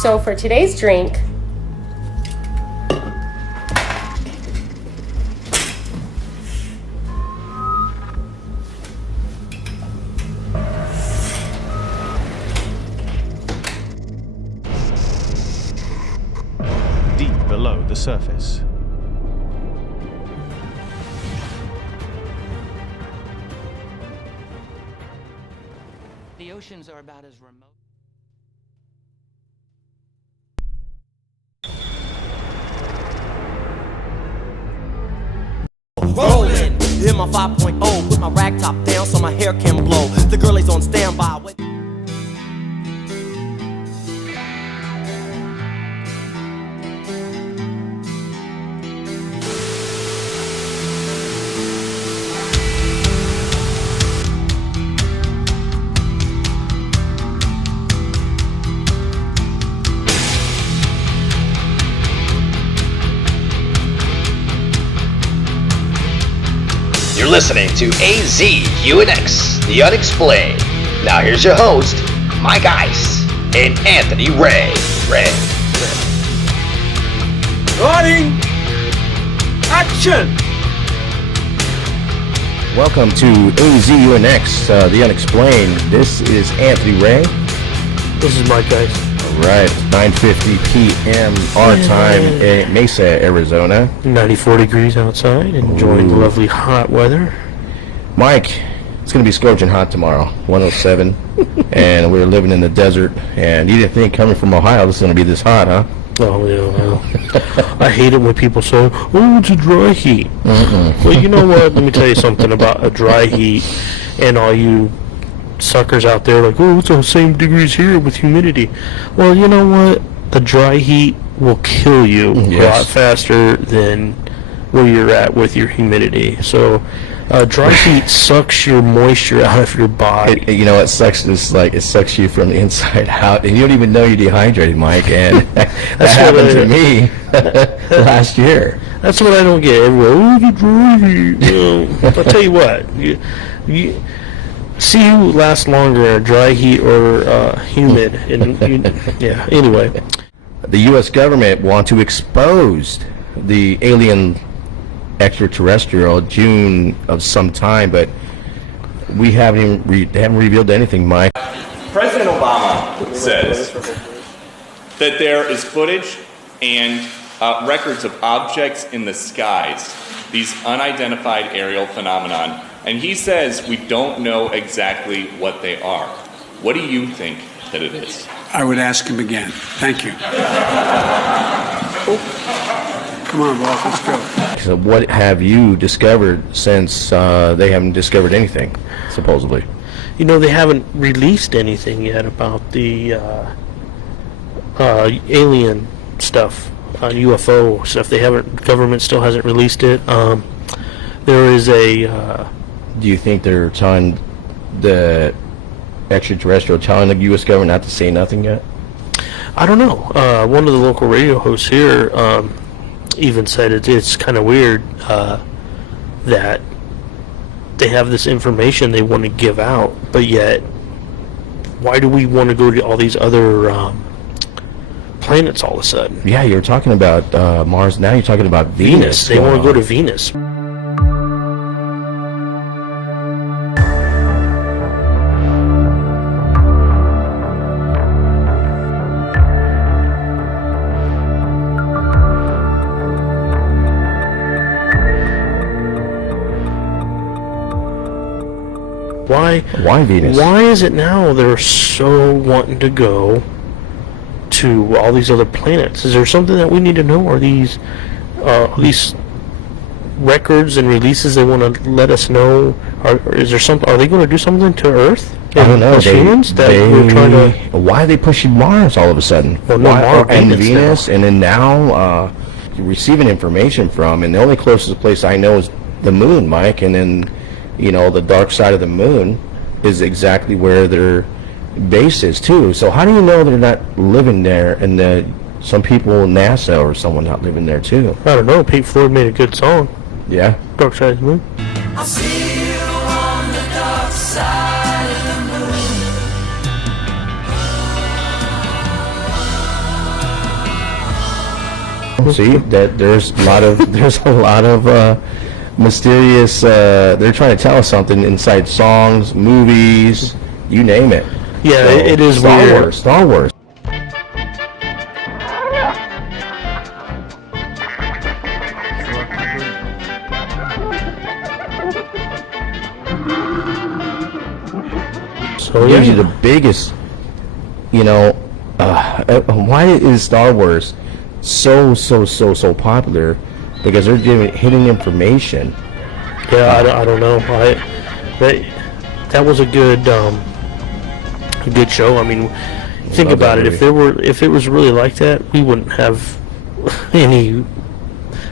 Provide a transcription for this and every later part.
So for today's drink, deep below the surface. The oceans are about as remote. Rolling in my 5.0, put my rag top down so my hair can blow. The girl is on standby. You're listening to AZUNX, The Unexplained. Now here's your host, Mike Ice and Anthony Ray. Running! Action! Welcome to AZUNX, The Unexplained. This is Anthony Ray. This is Mike Ice. Alright, 9:50 p.m. our time in Mesa, Arizona. 94 degrees outside, enjoying the lovely hot weather. Mike, it's going to be scorching hot tomorrow, 107. And we're living in the desert. And you didn't think coming from Ohio this is going to be this hot, huh? Oh, yeah, well. I hate it when people say, oh, it's a dry heat. Well, you know what? Let me tell you something about a dry heat and all you suckers out there like, oh, it's the same degrees here with humidity. Well, you know what? A dry heat will kill you a lot faster than where you're at with your humidity. So dry heat sucks your moisture out of your body. You know, it sucks. It's like it sucks you from the inside out, and you don't even know you're dehydrated, Mike. And that happened to me last year. That's what I don't get. Everyone, oh, the dry heat. You know, I'll tell you what. You see who lasts longer, dry heat or humid. Yeah. Anyway, the U.S. government want to expose the alien extraterrestrial June of some time, but we haven't haven't revealed anything, Mike. President Obama says that there is footage and records of objects in the skies, these unidentified aerial phenomenon, and he says we don't know exactly what they are. What do you think that it is? I would ask him again. Thank you. Come on, boss, let's go. So what have you discovered since they haven't discovered anything, supposedly? you know, they haven't released anything yet about the alien stuff, UFO stuff. They haven't. Government still hasn't released it. There is a. Do you think they're telling the extraterrestrial, telling the U.S. government not to say nothing yet? I don't know. One of the local radio hosts here even said it's kind of weird that they have this information they want to give out, but yet why do we want to go to all these other planets all of a sudden? Yeah, you're talking about Mars. Now you're talking about Venus. They want to go to Venus. Why Venus? Why is it now they're so wanting to go to all these other planets? Is there something that we need to know? Are these records and releases they want to let us know? Is there something? Are they going to do something to Earth? I don't know. Humans that we're trying to. Why are they pushing Mars all of a sudden? Well, no, Mars and Venus, and then now receiving information from, and the only closest place I know is the Moon, Mike, and then. You know, the dark side of the moon is exactly where their base is too. So how do you know they're not living there, and that some people, NASA or someone, not living there too? I don't know. Pink Floyd made a good song. Yeah. Dark Side of the Moon. I'll see you on the dark side of the moon. See that there's a lot of mysterious. They're trying to tell us something inside songs, movies, you name it. Yeah, it is Star weird. Wars. Star Wars. So Usually the biggest, why is Star Wars so popular? Because they're giving hidden information. Yeah, I don't know. That was a good show. I mean, think Love about that it. If it was really like that, we wouldn't have any.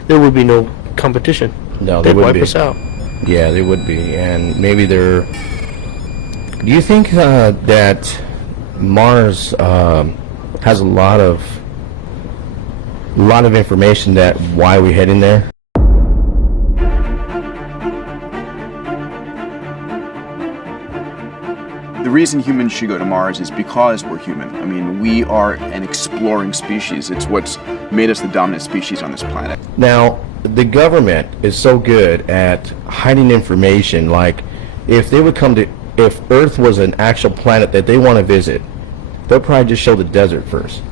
There would be no competition. No, they'd there wouldn't wipe be. us out. Yeah, they would be, and maybe they're. Do you think that Mars has a lot of information that why we heading there? The reason humans should go to Mars is because we're human. I mean, we are an exploring species. It's what's made us the dominant species on this planet. Now, the government is so good at hiding information. Like, if Earth was an actual planet that they want to visit, they'll probably just show the desert first.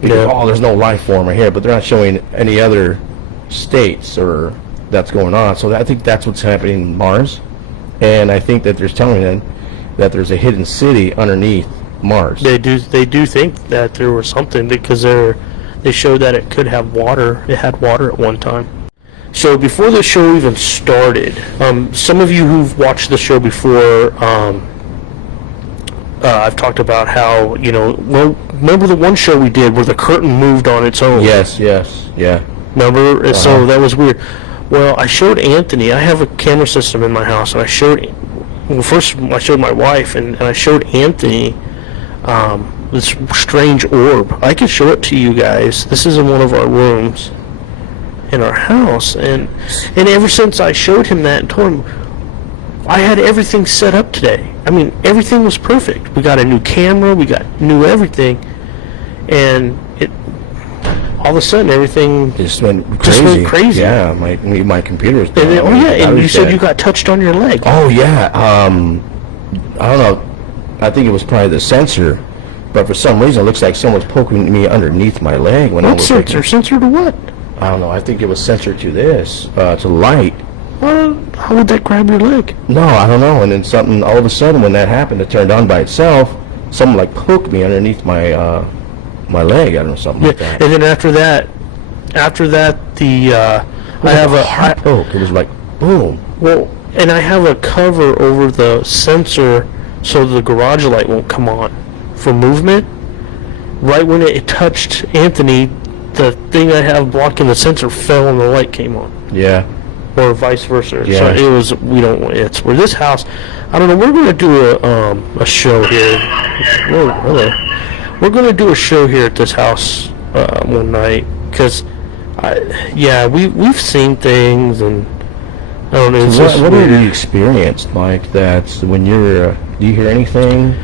Because, Yeah. there's no life form right here, but they're not showing any other states or that's going on. So I think that's what's happening in Mars. And I think that they're telling them that there's a hidden city underneath Mars. They do think that there was something because they showed that it could have water. It had water at one time. So before the show even started, some of you who've watched the show before, I've talked about how, well, remember the one show we did where the curtain moved on its own? Yes, yeah. Remember? So that was weird. Well, I showed Anthony. I have a camera system in my house, and first I showed my wife, and I showed Anthony this strange orb. I can show it to you guys. This is in one of our rooms in our house, and ever since I showed him that and told him, I had everything set up today. I mean, everything was perfect. We got a new camera, we got new everything, and all of a sudden everything Just went crazy. Yeah, my computer's down. And then, and you said you got touched on your leg. Oh yeah. I don't know. I think it was probably the sensor, but for some reason it looks like someone's poking me underneath my leg when I What was sensor? looking. Sensor to what? I don't know. I think it was censored to this, to light. How would that grab your leg? No, I don't know. And then something, all of a sudden, when that happened, it turned on by itself. Someone like poked me underneath my my leg. I don't know, something like that. And then after that, I have a poke. It was like boom. well, and I have a cover over the sensor so the garage light won't come on for movement. Right when it touched Anthony, the thing I have blocking the sensor fell and the light came on. Yeah. Or vice versa. Yeah. So it was. It's where this house. I don't know. We're going to do a show here. Whoa, hello. We're going to do a show here at this house one night because, we've seen things and I don't know. It's just What have weird. you experienced, Mike? That when you're, do you hear anything?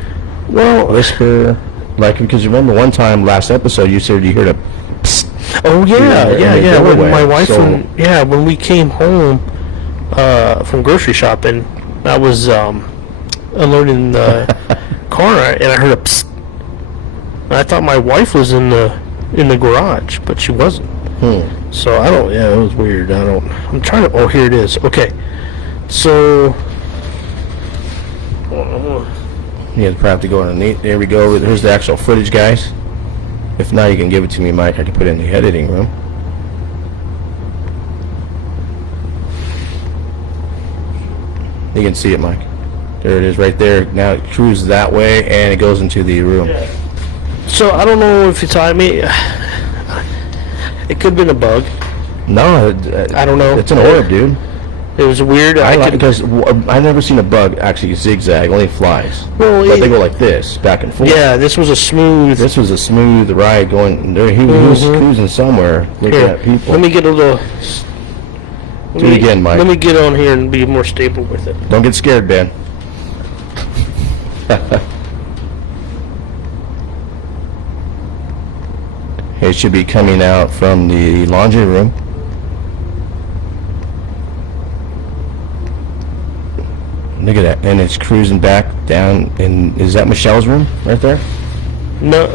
Well, Whisper, like, because you remember one time last episode you said you heard a psst. oh yeah. When doorway, my wife so- when we came home from grocery shopping, I was unloading the car and I heard a psst. And I thought my wife was in the garage, but she wasn't. So I don't. Yeah, it was weird. I'm trying to. Oh, here it is. Okay. So. You probably have to go underneath. There we go. Here's the actual footage, guys. If not, you can give it to me, Mike. I can put it in the editing room. You can see it, Mike. There it is right there. Now it cruises that way, and it goes into the room. So I don't know if it's I mean, it could have been a bug. No, I don't know. It's an orb, dude. It was weird. I like because I've never seen a bug actually zigzag. Only flies. Well, but they go like this, back and forth. Yeah, this was a smooth. This was a smooth ride going. There, he was cruising somewhere, looking Here, at people. let me get a little. Do it again, Mike. Let me get on here and be more stable with it. Don't get scared, Ben. It should be coming out from the laundry room. Look at that, and it's cruising back down. And is that Michelle's room right there, No,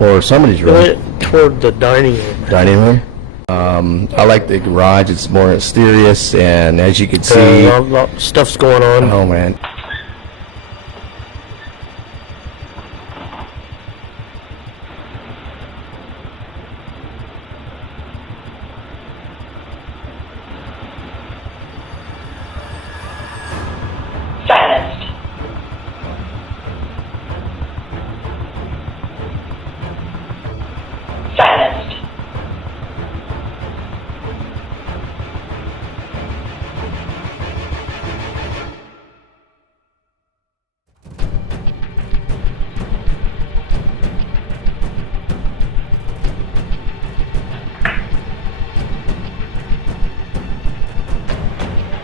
or somebody's it room? went toward the dining room. Dining room. I like the garage. It's more mysterious, and as you can A see, lot stuff's going on. oh man. Silenced. Silenced.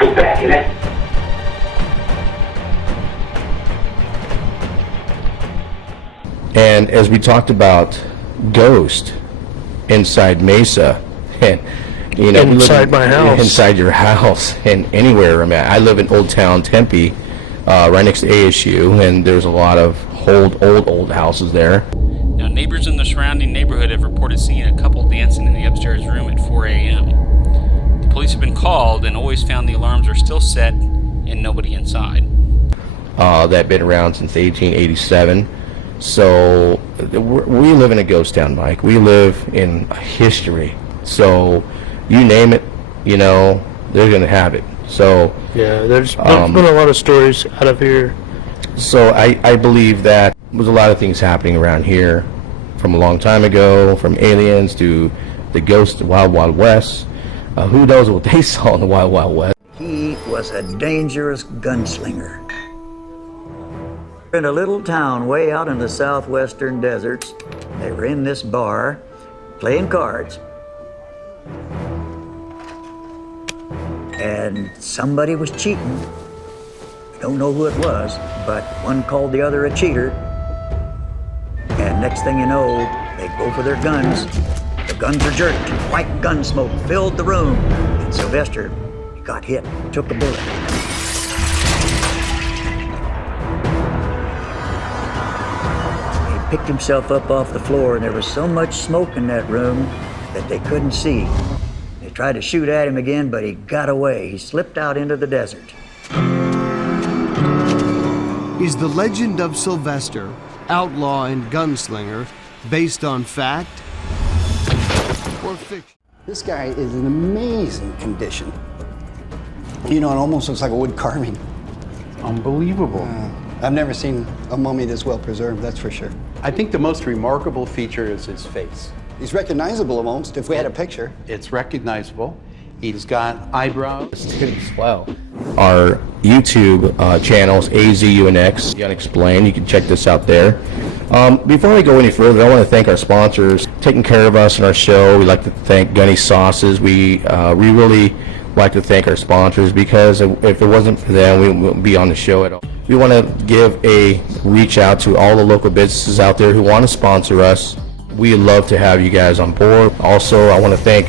Evacuate. And as we talked about Ghost inside Mesa, and you know, Inside my house. inside your house, and anywhere I'm at. I live in Old Town Tempe, right next to ASU, and there's a lot of old houses there. Now, neighbors in the surrounding neighborhood have reported seeing a couple dancing in the upstairs room at 4 a.m. The police have been called and always found the alarms are still set and nobody inside. That been around since 1887. So we live in a ghost town, Mike. We live in history. So you name it, you know, they're gonna have it. So Yeah, there's been a lot of stories out of here. so I believe that there's a lot of things happening around here from a long time ago, from aliens to the ghost of Wild Wild West. Who knows what they saw in the Wild Wild West? He was a dangerous gunslinger. In a little town way out in the southwestern deserts, they were in this bar playing cards. And somebody was cheating. I don't know who it was, but one called the other a cheater. And next thing you know, they go for their guns. The guns are jerked. White gun smoke filled the room. And Sylvester got hit, took a bullet. He picked himself up off the floor, and there was so much smoke in that room that they couldn't see. They tried to shoot at him again, but he got away. He slipped out into the desert. Is the legend of Sylvester, outlaw and gunslinger, based on fact or fiction? This guy is in amazing condition. You know, it almost looks like a wood carving. Unbelievable. I've never seen a mummy this well preserved, that's for sure. I think the most remarkable feature is his face. He's recognizable almost, if we had a picture. It's recognizable. He's got eyebrows. Wow. Our YouTube channels, AZUNX, The Unexplained. You can check this out there. Before I go any further, I want to thank our sponsors taking care of us in our show. We'd like to thank Gunny Sauces. We really like to thank our sponsors, because if it wasn't for them, we wouldn't be on the show at all. We want to give a reach out to all the local businesses out there who want to sponsor us. We'd love to have you guys on board. Also, I want to thank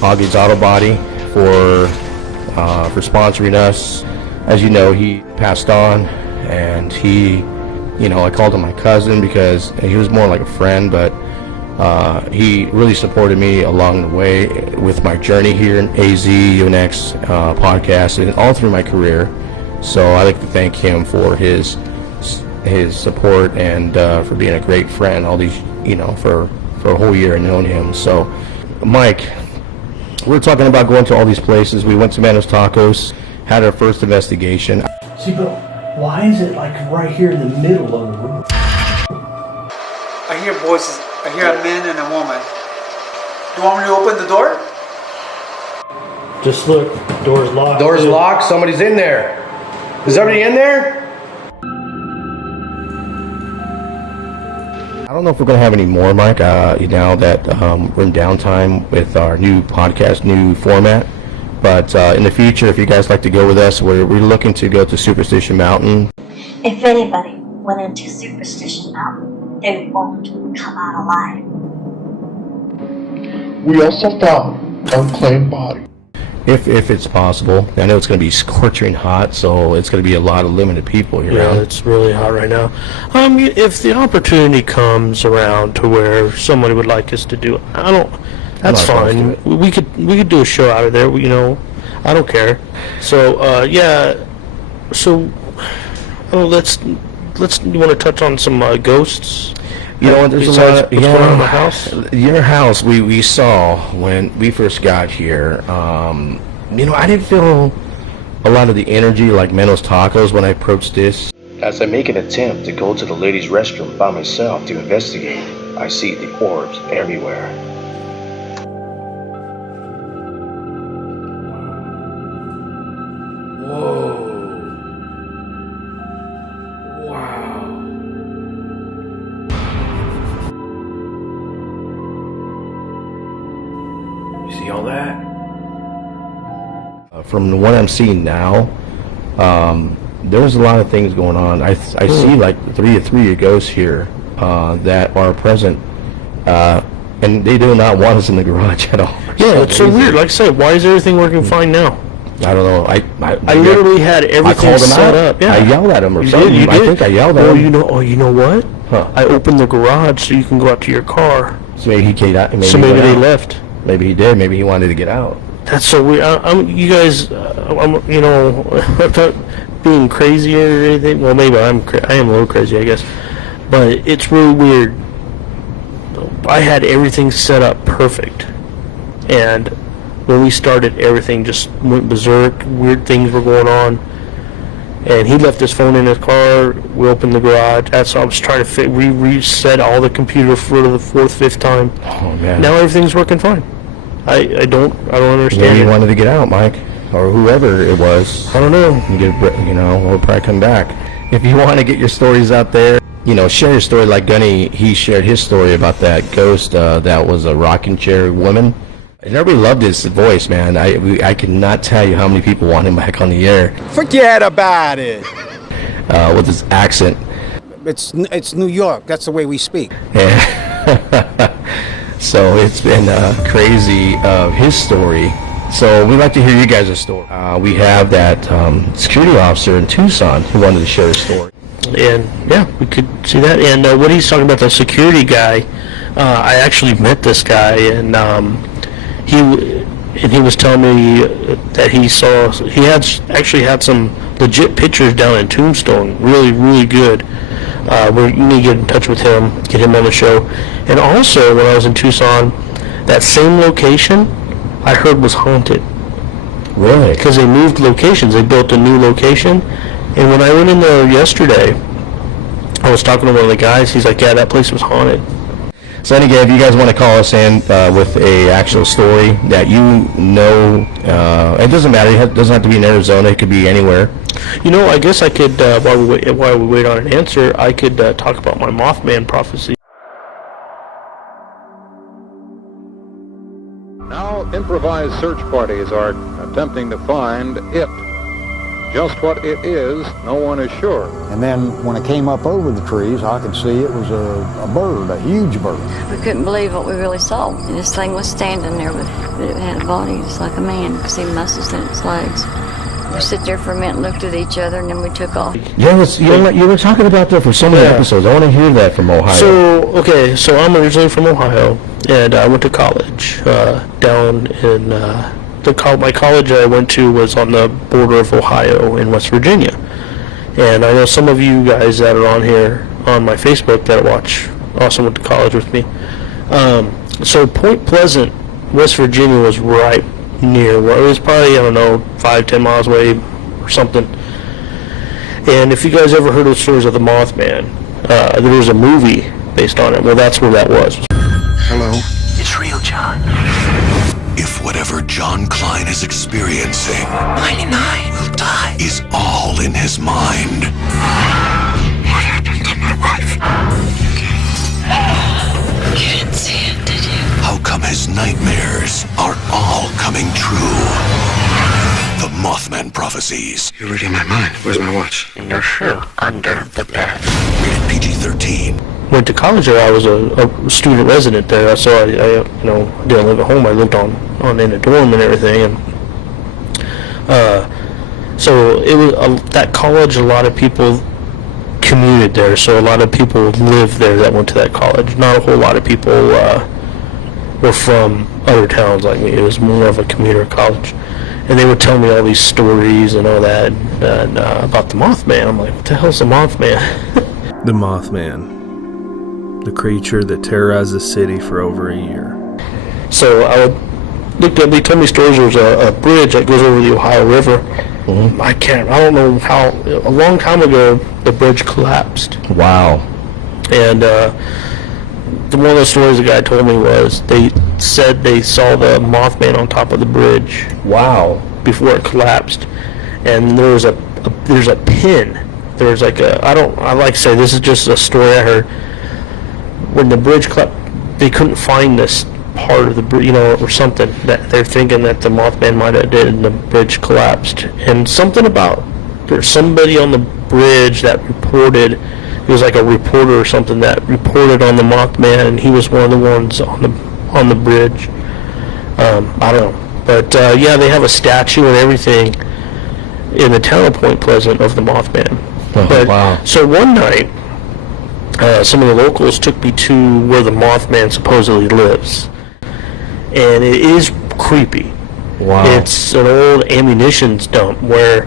Augie's Auto Body for sponsoring us. As you know, he passed on, and he, you know, I called him my cousin because he was more like a friend, but he really supported me along the way with my journey here in AZUNX podcast and all through my career. So I'd like to thank him for his support and for being a great friend all these, you know, for a whole year and known him. So, Mike, we're talking about going to all these places. We went to Manos Tacos, had our first investigation. See, but why is it like right here in the middle of the room? I hear voices. I hear a man and a woman. You want me to open the door? Just look, door's locked. Door's locked. Somebody's in there. Is everybody in there? I don't know if we're going to have any more, Mike, now that we're in downtime with our new podcast, new format. But in the future, if you guys like to go with us, we're looking to go to Superstition Mountain. If anybody went into Superstition Mountain, they won't come out alive. We also found unclaimed body. If it's possible. I know it's going to be scorching hot, so it's going to be a lot of limited people here. Yeah, it's really hot right now. If the opportunity comes around to where somebody would like us to do it, that's fine. We could do a show out of there, you know. I don't care. So, yeah. So, you want to touch on some ghosts? You know what, there's a lot of, what's going on in the house? Your house, we saw when we first got here, you know, I didn't feel a lot of the energy like Menos Tacos when I approached this. As I make an attempt to go to the ladies' restroom by myself to investigate, I see the orbs everywhere. See all that? From what I'm seeing now, there's a lot of things going on. I see like three ghosts here that are present, and they do not want us in the garage at all. Yeah, it's so weird. Like I said, why is everything working fine now? I don't know. I literally had everything set up. Yeah. I yelled at him or You something. did, you I did. think I yelled at him. You know what? Huh. I opened the garage so you can go out to your car. So maybe he came out. Maybe they left. Maybe he did. Maybe he wanted to get out. That's so weird. You guys, you know, I'm not being crazy or anything. Well, maybe I am a little crazy, I guess. But it's really weird. I had everything set up perfect, and when we started, everything just went berserk. Weird things were going on, and he left his phone in his car. We opened the garage. That's what I was trying to we reset all the computer for the fourth, fifth time. Oh man! Now everything's working fine. I don't understand. Maybe he wanted to get out, Mike, or whoever it was. I don't know. We'll probably come back. If you want to get your stories out there, you know, share your story like Gunny. He shared his story about that ghost that was a rocking chair woman. And everybody loved his voice, man. I cannot tell you how many people want him back on the air. Forget about it. With his accent. It's New York. That's the way we speak. So it's been crazy his story. So we'd like to hear you guys' story. We have that security officer in Tucson who wanted to share his story. And yeah, we could see that. And what he's talking about, the security guy, I actually met this guy, and he was telling me that he actually had some legit pictures down in Tombstone, really, really good. We need to get in touch with him, get him on the show. And also, when I was in Tucson, that same location I heard was haunted. Really? Because they moved locations. They built a new location. And when I went in there yesterday, I was talking to one of the guys. He's like, yeah, that place was haunted. So then again, if you guys want to call us in with a actual story that you know, it doesn't matter. It doesn't have to be in Arizona. It could be anywhere. You know, I guess I could, while we wait on an answer, I could talk about my Mothman prophecy. Now, improvised search parties are attempting to find it. Just what it is, no one is sure. And then when I came up over the trees, I could see it was a bird, a huge bird. We couldn't believe what we really saw. And this thing was standing there, but it had a body just like a man. I could see muscles in its legs. We sit there for a minute and looked at each other, and then we took off. You were talking about that for so many episodes. I want to hear that from Ohio. So I'm originally from Ohio, and I went to college down in my college I went to was on the border of Ohio and West Virginia. And I know some of you guys that are on here on my Facebook that watch also went to college with me. So Point Pleasant, West Virginia was right near. Well, it was probably, 5-10 miles away or something. And if you guys ever heard of the stories of the Mothman, there was a movie based on it. Well, that's where that was. Hello? It's real, John. If whatever John Klein is experiencing 99 will die. is all in his mind. What happened to my wife? You didn't see it, did you? How come his nightmares are all coming true? The Mothman prophecies. You're reading my mind. Where's my watch? In your shoe under the bed. Rated PG-13. went to college there, I was a student resident there, so I didn't live at home. I lived on in a dorm and everything, and so it was that college. A lot of people commuted there, so a lot of people lived there that went to that college. Not a whole lot of people were from other towns like me. It was more of a commuter college, and they would tell me all these stories and all that and about the Mothman. I'm like, what the hell's the Mothman? The Mothman, the creature that terrorized the city for over a year. So I looked at. They told me stories. There's a bridge that goes over the Ohio River. Mm-hmm. I don't know how. A long time ago, the bridge collapsed. Wow. And one of the stories the guy told me was they said they saw the Mothman on top of the bridge. Wow. Before it collapsed, and there's a pin. There's like I like to say this is just a story I heard. When the bridge collapsed, they couldn't find this part of the bridge, or something that they're thinking that the Mothman might have did, and the bridge collapsed. And something about there's somebody on the bridge that reported. It was like a reporter or something that reported on the Mothman, and he was one of the ones on the bridge. I don't know, but yeah, they have a statue and everything in the town of Point Pleasant of the Mothman. Wow. So one night, some of the locals took me to where the Mothman supposedly lives, and it is creepy. Wow. It's an old ammunitions dump where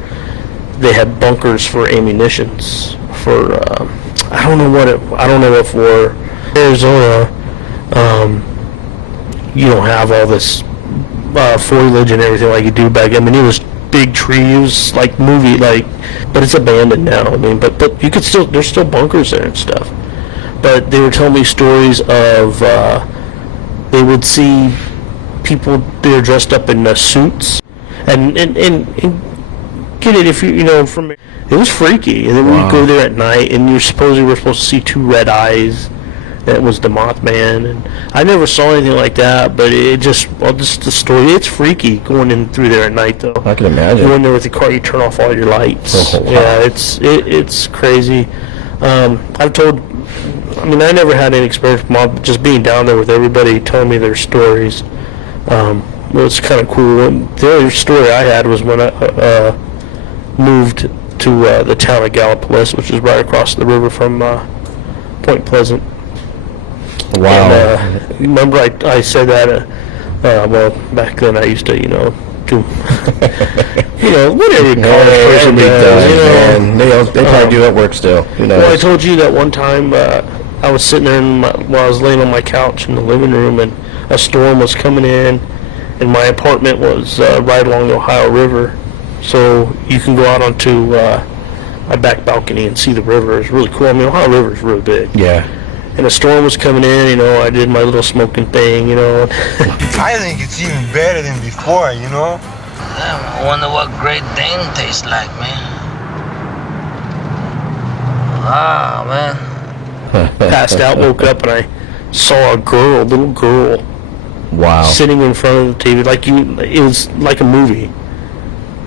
they had bunkers for ammunitions for I don't know what for. Arizona, you don't have all this foliage and everything like you do back. I mean, it was big trees, like movie, but it's abandoned now. I mean, but you could still, there's still bunkers there and stuff. But they were telling me stories of they would see people there dressed up in suits, and get it if you from. It was freaky, and then we'd go there at night, and we're supposed to see two red eyes. That was the Mothman, and I never saw anything like that. But it just the story. It's freaky going in through there at night, though. I can imagine. You go in there with the car, you turn off all your lights. Oh, wow. Yeah, it's crazy. I never had any experience with mob, just being down there with everybody telling me their stories. It was kind of cool. And the other story I had was when I moved to the town of Gallipolis, which is right across the river from Point Pleasant. Wow. And, remember I said that, well, back then I used to, do, whatever you call it. They probably do at work still. Well, I told you that one time I was sitting there while I was laying on my couch in the living room, and a storm was coming in, and my apartment was right along the Ohio River. So you can go out onto my back balcony and see the river. It's really cool. I mean, Ohio River is really big. Yeah. And a storm was coming in, I did my little smoking thing, I think it's even better than before, Damn, I wonder what Great Dane tastes like, man. Ah, man. Passed out, woke up, and I saw a little girl. Wow. Sitting in front of the TV, it was like a movie.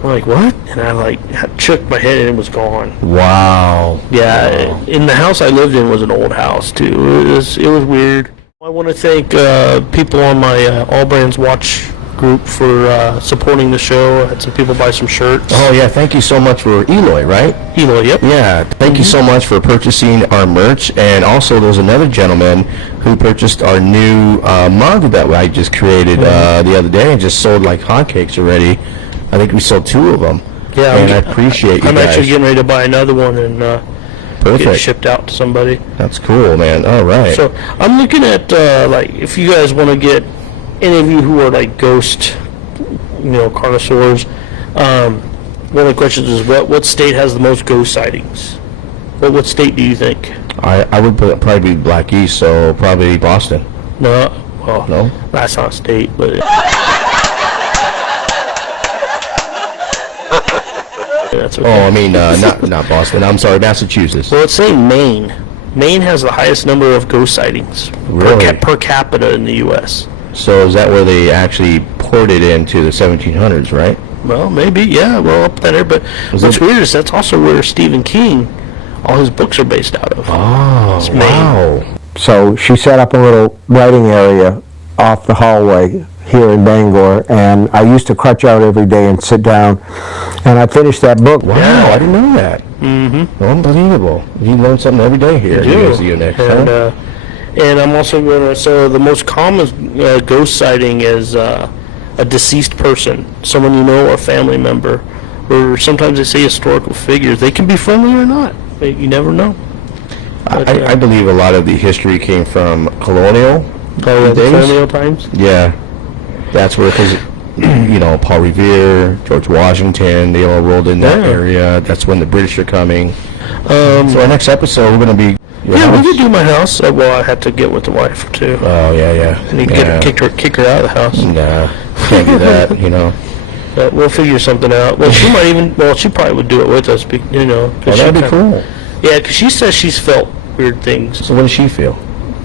I'm like, what? And I shook my head and it was gone. Wow. Yeah, wow. In the house I lived in was an old house too. It was weird. I want to thank people on my All Brands Watch group for supporting the show. I had some people buy some shirts. Oh yeah, thank you so much for Eloy, right? Eloy, yep. Yeah, thank you so much for purchasing our merch, and also there was another gentleman who purchased our new mug that I just created the other day and just sold like hotcakes already. I think we sold 2 of them. Yeah, and I appreciate you I'm guys. actually getting ready to buy another one and get it shipped out to somebody. That's cool, man. All right. So I'm looking at if you guys want to get any of you who are like ghost, connoisseurs. One of the questions is what state has the most ghost sightings? What state do you think? I would probably be Black East, so probably Boston. No, well, no, that's not a state, but. That's okay. Oh, I mean, not Boston. I'm sorry, Massachusetts. Well, it's saying Maine. Maine has the highest number of ghost sightings per capita in the U.S. So is that where they actually poured it into the 1700s, right? Well, maybe, yeah. Well, up there, but what's weird is that's also where Stephen King all his books are based out of. Oh, It's Maine. wow. So she set up a little writing area off the hallway here in Bangor, and I used to crutch out every day and sit down, and I finished that book. Wow, I didn't know that. Mm-hmm. Unbelievable. You learn something every day here. You do. You guys do next, huh? And I'm also going to, so the most common ghost sighting is a deceased person, someone you know or a family member, or sometimes they say historical figures. They can be friendly or not. You never know. I believe a lot of the history came from colonial the days. colonial times? Yeah. That's where, because, you know, Paul Revere, George Washington, they all rolled in that area. That's when the British are coming. So our next episode, we're going to be... Yeah, we could do my house. Well, I have to get with the wife, too. Oh, yeah. And you kick her out of the house. Nah, can't do that, you know. But we'll figure something out. Well, she probably would do it with us, you know. Well, that'd be cool. Yeah, because she says she's felt weird things. So what does she feel?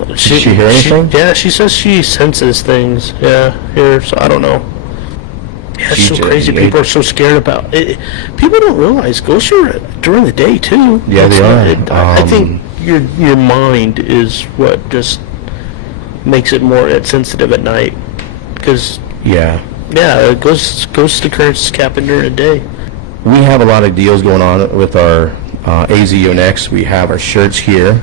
Did she hear anything? Yeah, she says she senses things. Yeah, here, so I don't know. Yeah, it's so crazy. People are so scared about it. People don't realize ghosts are during the day, too. Yeah, they are. I think your mind is what just makes it more sensitive at night. Because... Yeah, ghost occurrences happen during the day. we have a lot of deals going on with our AZUNX. We have our shirts here.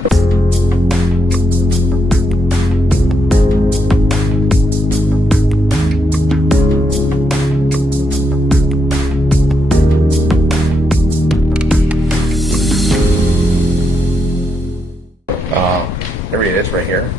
There it is, right here.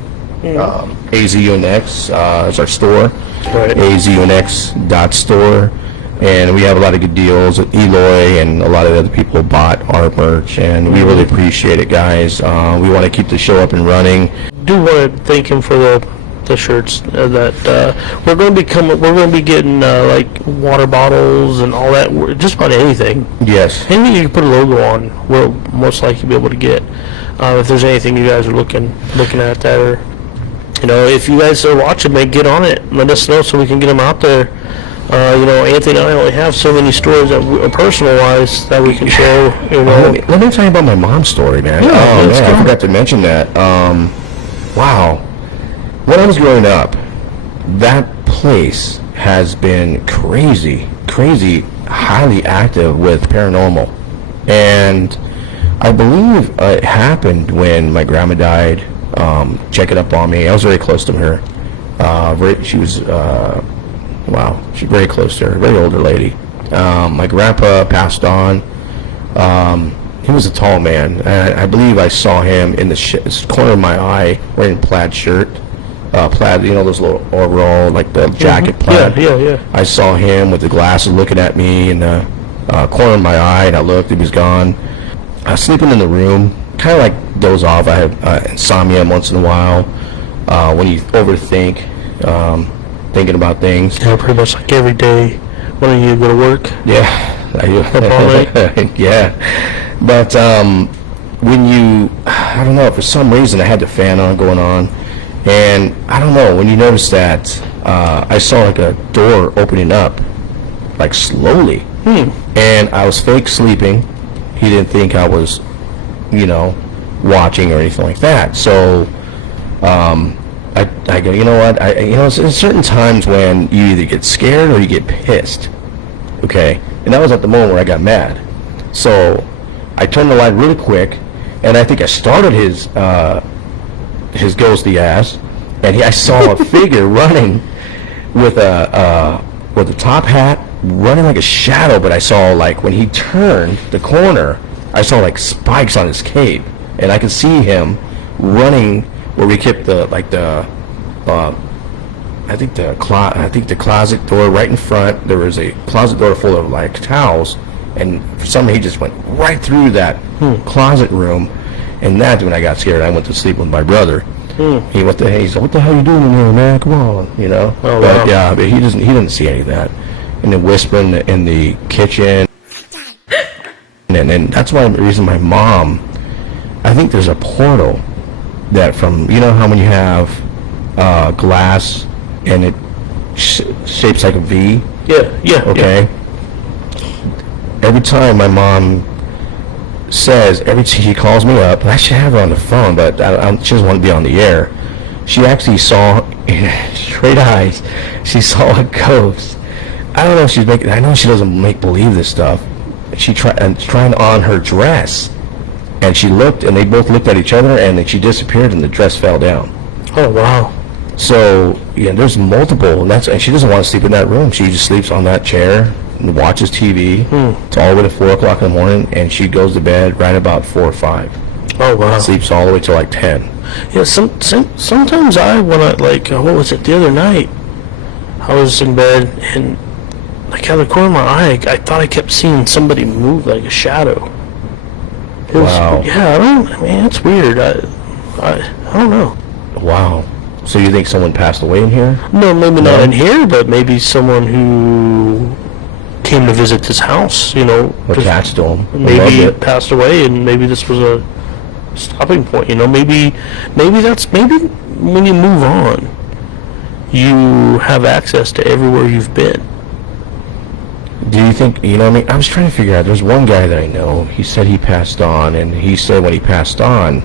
AZUNX is our store. Right. AZUNX.store. And we have a lot of good deals. Eloy and a lot of other people bought our merch, and we really appreciate it, guys. We want to keep the show up and running. Do want to thank him for the shirts that we're going to be getting like water bottles and all that, just about anything. Yes. Anything you can put a logo on, we'll most likely be able to get. If there's anything you guys are looking at that, or you know, if you guys are watching, man, get on it. Let us know so we can get them out there. You know, Anthony and I only have so many stories that personal-wise that we can share. You know, let me tell you about my mom's story, man. Yeah, I forgot to mention that. Wow. When I was growing up, that place has been crazy, highly active with paranormal. And I believe it happened when my grandma died, checking up on me. I was very close to her. She was, she's very close to her, very older lady. My grandpa passed on. He was a tall man. I believe I saw him in the corner of my eye wearing a plaid shirt. Plaid, you know, those little overall, like the jacket plaid. Yeah. I saw him with the glasses looking at me in the corner of my eye, and I looked, he was gone. I was sleeping in the room, kind of like doze off. I have insomnia once in a while. When you overthink, thinking about things. Yeah, pretty much like every day when you go to work. Yeah. Right? Yeah. But when you, I don't know, for some reason I had the fan on going on. And I don't know, when you notice that, I saw like a door opening up, like slowly. And I was fake sleeping. He didn't think I was, you know, watching or anything like that. So I go, you know what? There's certain times when you either get scared or you get pissed. Okay? And that was at the moment where I got mad. So I turned the light really quick, and I think I started his ghosty ass, and I saw a figure running with a top hat, running like a shadow. But I saw, like, when he turned the corner, I saw like spikes on his cape, and I could see him running where we kept the closet door right in front. There was a closet door full of like towels, and for some reason he just went right through that closet room. And that's when I got scared. I went to sleep with my brother. He went to, he said, "What the hell are you doing in here, man? Come on," you know. Oh, but wow. yeah, but he didn't see any of that. And then whispering in the kitchen, and that's why the reason my mom, I think there's a portal that from, you know how when you have glass and it shapes like a V. Yeah. Okay. Every time my mom says every time she calls me up, and I should have her on the phone, but she doesn't want to be on the air. She actually saw, straight eyes, she saw a ghost. I don't know if she's making, I know she doesn't make believe this stuff. She trying on her dress, and she looked, and they both looked at each other, and then she disappeared, and the dress fell down. Oh, wow. So, yeah, there's multiple, and she doesn't want to sleep in that room. She just sleeps on that chair and watches TV. It's all the way to 4 o'clock in the morning, and she goes to bed right about 4 or 5. Oh, wow. Sleeps all the way till like 10. Yeah, sometimes I want to, like, what was it, the other night? I was in bed, and, like, out of the corner of my eye, I thought I kept seeing somebody move, like a shadow. Wow. Yeah, it's weird. I don't know. Wow. So you think someone passed away in here? No, maybe not in here, but maybe someone who came to visit this house, you know. Or cats to him. Maybe passed away, and maybe this was a stopping point, you know. Maybe when you move on, you have access to everywhere you've been. Do you think, you know what I mean? I was trying to figure out, there's one guy that I know, he said he passed on, and he said when he passed on,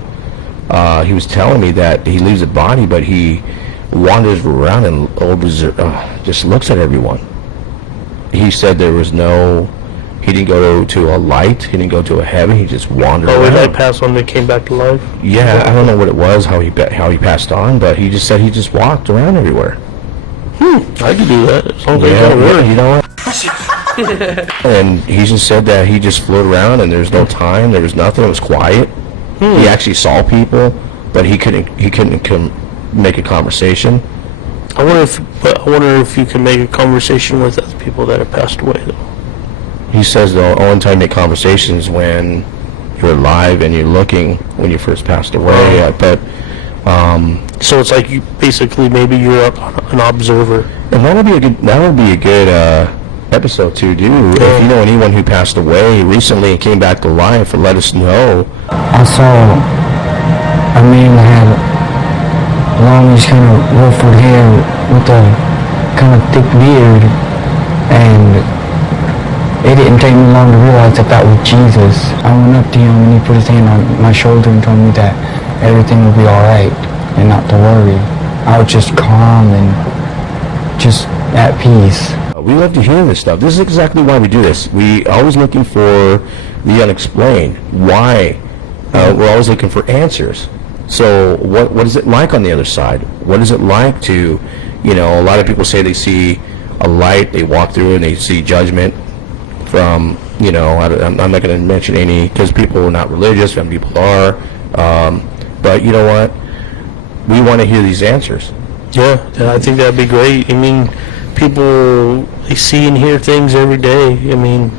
he was telling me that he leaves a body, but he wanders around and just looks at everyone. He said there was he didn't go to a light, he didn't go to a heaven, he just wandered around. Oh, he had passed on and came back to life? Yeah, I don't know what it was, how he passed on, but he just said he just walked around everywhere. I could do that. As long as Yeah, I work. you know what? And he just said that he just floated around and there's no time, there was nothing, it was quiet. He actually saw people, but he couldn't make a conversation. I wonder if you can make a conversation with other people that have passed away, though. He says the only time you make conversations when you're alive and you're looking when you first passed away. So it's like you basically maybe you're an observer. And that would be a good episode to do. If you know anyone who passed away recently and came back to life, let us know. I saw a man that had longish kind of ruffled hair with a kind of thick beard, and it didn't take me long to realize that was Jesus. I went up to him and he put his hand on my shoulder and told me that everything would be alright and not to worry. I was just calm and just at peace. We love to hear this stuff. This is exactly why we do this. We always looking for the unexplained. Why? We're always looking for answers. So what is it like on the other side? What is it like to, you know, a lot of people say they see a light, they walk through and they see judgment from, you know, I'm not going to mention any, because people are not religious, some people are. But you know what? We want to hear these answers. Yeah, I think that'd be great. I mean, people, they see and hear things every day. I mean,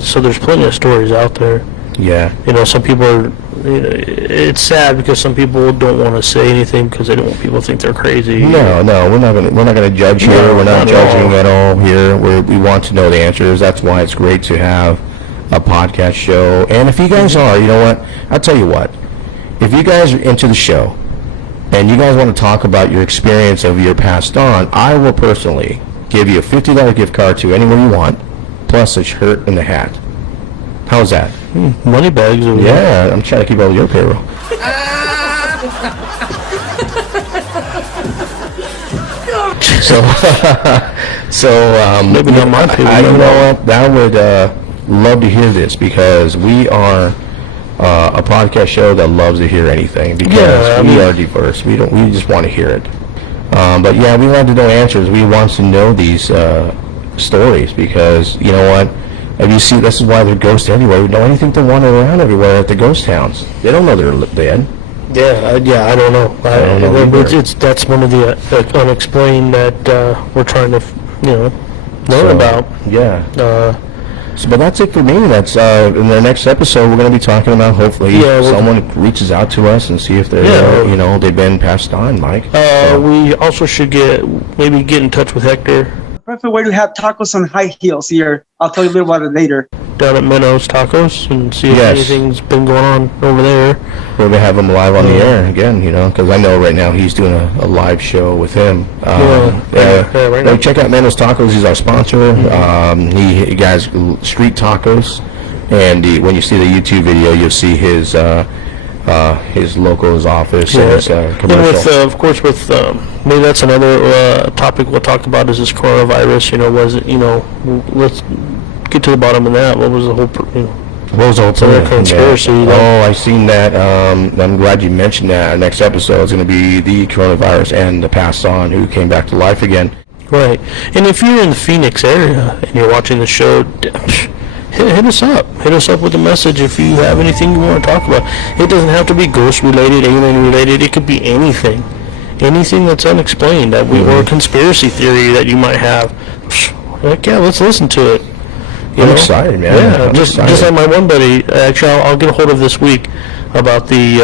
so there's plenty of stories out there. Yeah. You know, some people are, you know, it's sad because some people don't want to say anything because they don't want people to think they're crazy. No, we're not gonna judge here. No, we're not not judging at all here. We want to know the answers. That's why it's great to have a podcast show. And if you guys are, you know what? I'll tell you what. If you guys are into the show and you guys want to talk about your experience of your passed on, I will personally give you a $50 gift card to anywhere you want, plus a shirt and a hat. How's that? Money bags. Yeah, I'm trying to keep all your payroll. Maybe not my payroll. You know what? I would love to hear this, because we are a podcast show that loves to hear anything, because we are diverse. We just want to hear it. But yeah, we want to know answers. We want to know these stories, because you know what? If you see, this is why there are ghosts everywhere. We know anything to wander around everywhere at the ghost towns. They don't know they're dead. Yeah, I don't know. That's one of the unexplained that we're trying to, learn about. Yeah. But that's it for me. That's in the next episode we're going to be talking about. Hopefully, someone reaches out to us and see if they're, they've been passed on, Mike. We also should get in touch with Hector. Perfect way to have tacos on high heels here. I'll tell you a little about it later. Down at Minnows Tacos and see if anything's been going on over there. We're going to have him live on the air again, because I know right now he's doing a live show with him. Right now. Check out Minnows Tacos. He's our sponsor. He guys, street tacos. And when you see the YouTube video, you'll see his logo, his office, and his commercial. And with, of course, with maybe that's another topic we'll talk about is this coronavirus. Was it? Let's get to the bottom of that. What was the whole? What was the whole conspiracy? Oh, I seen that. I'm glad you mentioned that. Our next episode is going to be the coronavirus and the passed on who came back to life again. Right. And if you're in the Phoenix area and you're watching the show, hit us up. Hit us up with a message if you have anything you want to talk about. It doesn't have to be ghost related, alien related. It could be anything. Anything that's unexplained or a conspiracy theory that you might have. Heck yeah, let's listen to it. I'm excited, man. Yeah, just like my one buddy. Actually, I'll get a hold of this week about the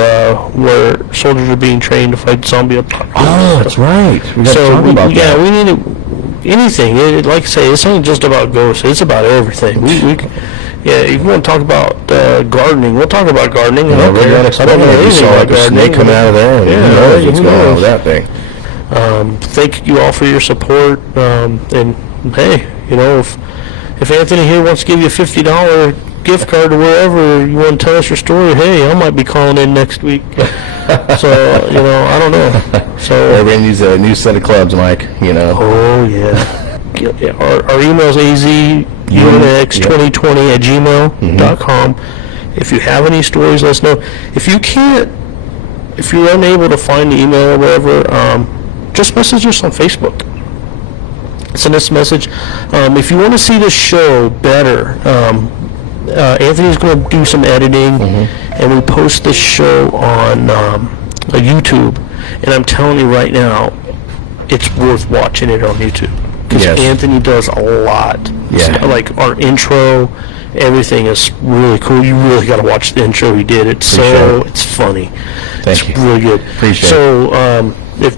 where soldiers are being trained to fight zombie apocalypse. Oh, that's right. We got to talk about that. We need anything. Like I say, it's not just about ghosts. It's about everything. If you want to talk about gardening, we'll talk about gardening. I don't know anything about gardening. Snake coming out of there. And what's going on with that thing? Thank you all for your support. And hey, if Anthony here wants to give you a $50 gift card to wherever you want to tell us your story, hey, I might be calling in next week. So, I don't know. So everybody needs a new set of clubs, Mike, Oh, yeah. Our email is azunx2020@gmail.com. If you have any stories, let us know. If you're unable to find the email or whatever, just message us on Facebook. Send us a message. If you want to see the show better, Anthony's going to do some editing, and we post this show on YouTube. And I'm telling you right now, it's worth watching it on YouTube because Anthony does a lot. Yeah, so, like our intro, everything is really cool. You really got to watch the intro he did. It's it's funny. Thank you. Really good. Appreciate it. If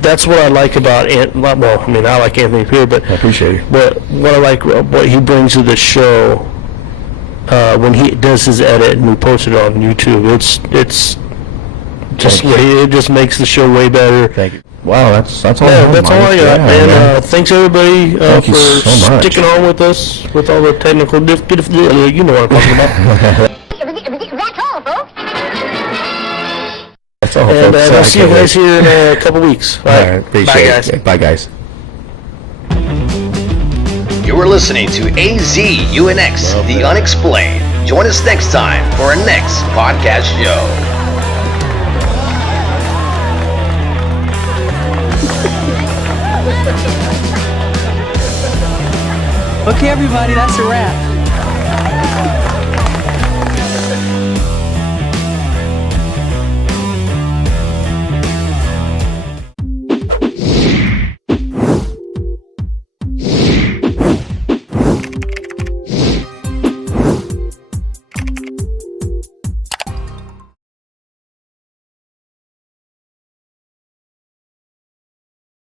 that's what I like about I like Anthony Pierre, but I appreciate it. But what I like, what he brings to the show when he does his edit and we post it on YouTube, it just makes the show way better. Thank you. Wow, that's all. That's all I got, man. Thanks everybody Thank you for so much. sticking on with us with all the technical difficulties. You know what I'm talking about. That's all. And I'll see you guys here in a couple weeks. All right, appreciate it. Bye, guys. You were listening to AZUNX, The Unexplained. Join us next time for our next podcast show. Okay, everybody, that's a wrap.